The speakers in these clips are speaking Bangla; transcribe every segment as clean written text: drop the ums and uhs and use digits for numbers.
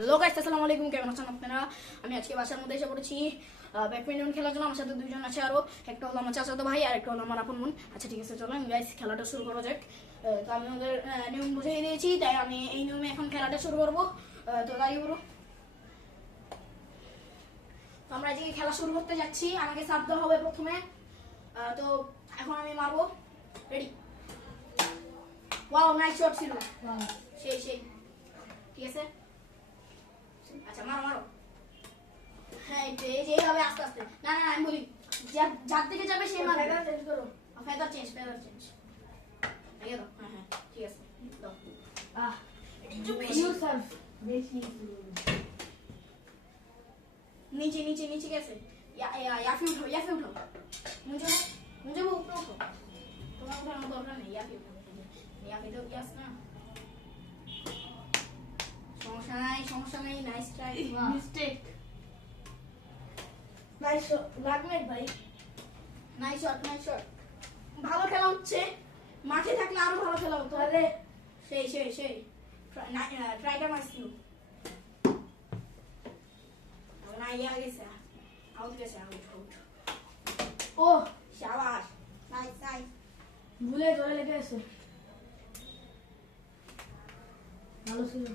হ্যালো গাইস, আসসালামু আলাইকুম। কেমন আছেন আপনারা? আমি আজকে বাসার মধ্যে এসে পড়েছি ব্যাডমিন্টন খেলার জন্য। আমার সাথে দুইজন আছে, আরো একটা হলো আমার চাচাতো ভাই আর একটা হলো আমার আপন বোন। আচ্ছা ঠিক আছে, চলেন গাইস খেলাটা শুরু করা যাক। তো আমি ওদের নিয়ম বুঝিয়ে দিয়েছি, তাই আমি এই নিয়মে এখন খেলাটা শুরু করবো। তো তাই করো। তো আমরা আজকে খেলা শুরু করতে যাচ্ছি। আমাকে সার্ভ দেওয়া হবে প্রথমে। তো এখন আমি মারবো। রেডি? ওয়াও, নাইস শট ছিল। সেই সেই ঠিক আছে। আচ্ছা মারো মারো। হ্যাঁ এই যে এইভাবে আস্তে আস্তে। না না আমি বলি, যার দিকে যাবে সেই মারবে। ফেদার চেঞ্জ করো। ফেদার চেঞ্জ এই দাও। হ্যাঁ হ্যাঁ ঠিক আছে, দাও। একটু বেশি সার্ভ, বেশি নিচে নিচে নিচে গেছে। ইয়াফি উঠো, ইয়াফি উঠো। মুঝে মুঝে উপরে উঠো। তোমার উঠানোর দরকার নেই। ইয়াফি উঠো। ইয়াফি তো ইয়াস না, সমস্যা নাই। Nice try. Mistake. Nice shot লাগমেট ভাই। Nice shot. ভালো খেলা হচ্ছে। মাঠে থাকলে আরো ভালো খেলা হতো। আরে সেই ট্রাইটা মারছিল না, ইয়া গেছে, আউট গেছে। আউট। ও শাবাশ, নাইস। ভুলে ধরে লেগে আছে। ভালো ছিল।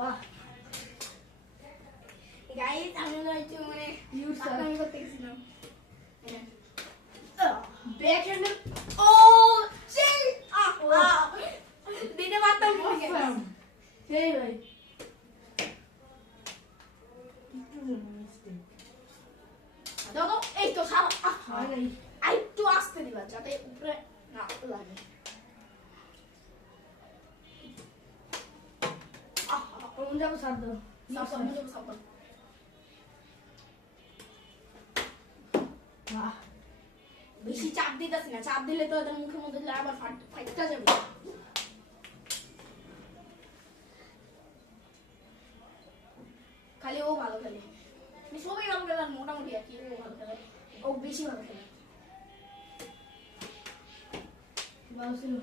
বাহ গাইস, আমি একটু মানে আমি করতে গেছিলাম। ব্যাকহ্যান্ড। ও সেই দিনে মারতাম সেই ভাই। দাও এই তো সারা। একটু আসতে দিবা যাতে উপরে না লাগে। যাবো সার দাও। বেশি চাপ দিতেছি না, চাপ দিলে তো এদের মুখের মধ্যে আবার ফাইটটা যাবে। খালি ও ভালো খেলে, সবাই ভালো খেলে, মোটামুটি আর কি। ও ভালো খেলে, ও বেশি ভালো খেলে। ভালো ছিল।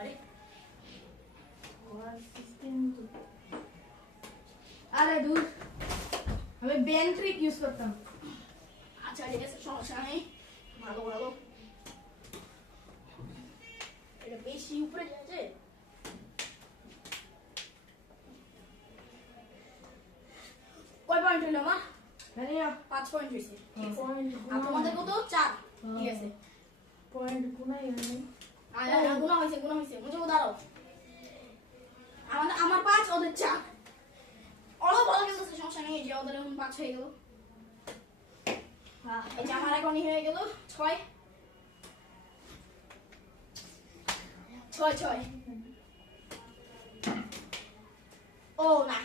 আরে আরে দূর, আমি ব্যান ট্রিক ইউজ করতাম। আচ্ছা ঠিক আছে, সমস্যা নেই। ভালো এটা বেশি উপরে যাচ্ছে। কয় পয়েন্ট হইলো আমার? 5 পয়েন্ট হয়েছে। আর তোমাদের কত? 4। ঠিক আছে, পয়েন্ট গুণাই হয়নি। গুণা হয়েছে। মুঝে দাঁড়াও। আমার 5, ওদের 4। অল্প ভালো খেলতেছে, সমস্যা নেই। যে ওদের এখন 5 হয়ে গেল। এই যে আমার এখনই হয়ে গেল 6। ও না,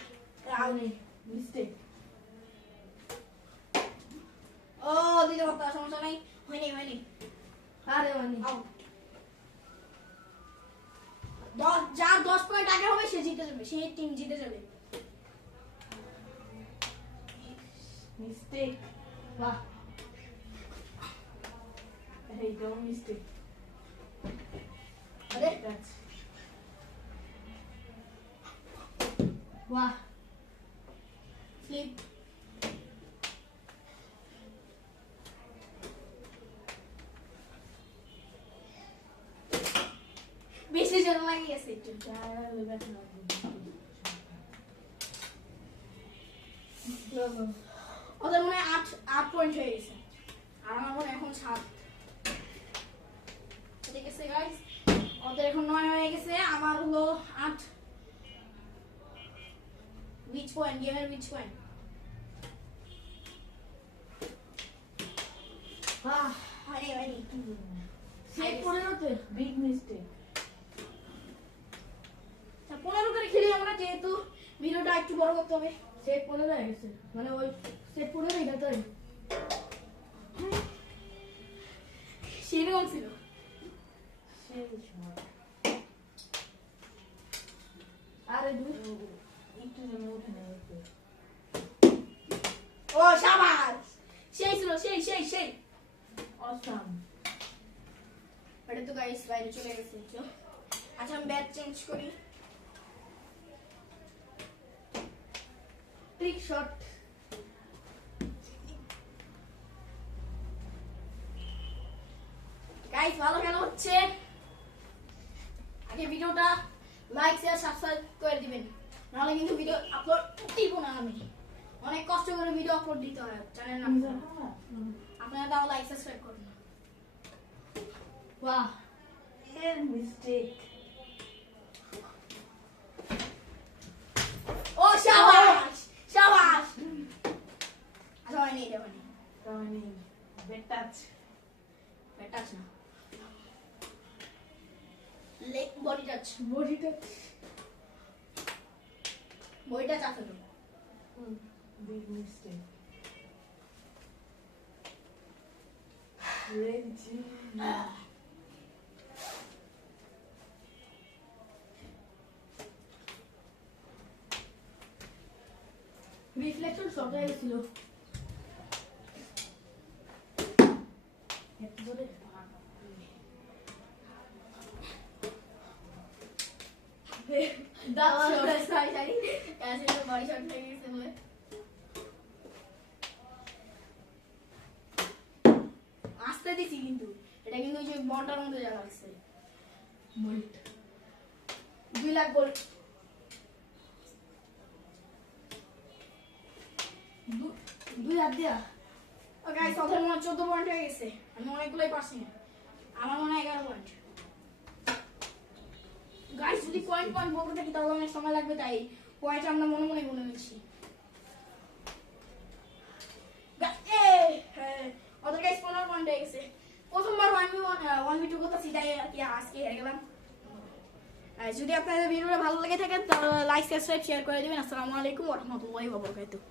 মিস্টেক। ও দিতে পারতাম, সমস্যা নেই। হয়নি। আরে হয়নি। যার 10 পয়েন্ট আগে হবে সে জিতে যাবে, সেই টিম জিতে যাবে। মিস্টেক। বাহ, এই তো মিস্টেক। আরে বাহ, স্লিপ। বেশি জন লাগিয়ে গেছে একটু। ওদের মনে হয় 8 পয়েন্ট হয়ে গেছে, আর আমার মনে এখন 7। ঠিক আছে গাইস, ওদের এখন 9 হয়ে গেছে, আমার হলো 8। Which point? গেমের উইচ পয়েন্ট? হয়নি। Set 15 big mistake. 15 করে খেলি আমরা, যেহেতু ভিডিওটা একটু বড় করতে হবে। সেট 15 হয়ে গেছে, মানে ওই সেট 15 খেলতে হবে। সেরকম ছিল। আরে একটু যেন উঠে না। ও শাবাশ, সেই ছিল, সেই অসাম। এটা তো গাইস বাইরে চলে গেছে। আচ্ছা আমি ব্যাট চেঞ্জ করি। Trick shot. গাইস ভালো খেলা হচ্ছে। আগে ভিডিওটা লাইক শেয়ার সাবস্ক্রাইব করে দিবেন, নাহলে কিন্তু ভিডিও আপলোড দিব না। আমি অনেক কষ্ট করে ভিডিও আপলোড দিতে হয়, জানেন না আপনারা? তাও লাইক সাবস্ক্রাইব করুন। বাহ, এর মিস্টেক। ও শাবাশ শাবাশ। আচ্ছা হয়নি, এটা হয়নি। কারণে ব্যাট টাচ। ব্যাট টাচ না, leg body touch. Body touch. Body touch আছে তো। Big mistake. রেজি। রিফ্লেকশন শর্ট হয়ে গেছিল। এত জোরে দাও সরি সরি, এসে তো বডি শট হয়ে গেছে বলে। আস্তে দিছি কিন্তু এটা কিন্তু ওই যে বলটার মধ্যে যা লাগছে। বোল্ট। 2 লাখ বল। দুই হাত দিয়া। ও গাইস ওদের মনে হয় 14 পয়েন্ট হয়ে গেছে। আমি অনেকগুলোই পারছি না, আমার মনে হয় 11 পয়েন্ট। গাইস যদি পয়েন্ট বলতে থাকি তাহলে অনেক সময় লাগবে, তাই পয়েন্ট আমরা মনে মনে গুনে নিচ্ছি। ওদের গাইস 15 পয়েন্ট হয়ে গেছে। প্রথমবার 1v2 করতেছি, তাই কি আজকে হেরে গেলাম। যদি আপনাদের ভিডিওটা ভালো লেগে থাকে তাহলে লাইক সাবস্ক্রাইব শেয়ার করে দিবেন। আসসালামু আলাইকুম ওয়া রাহমাতুল্লাহি ওয়া বারাকাতুহু।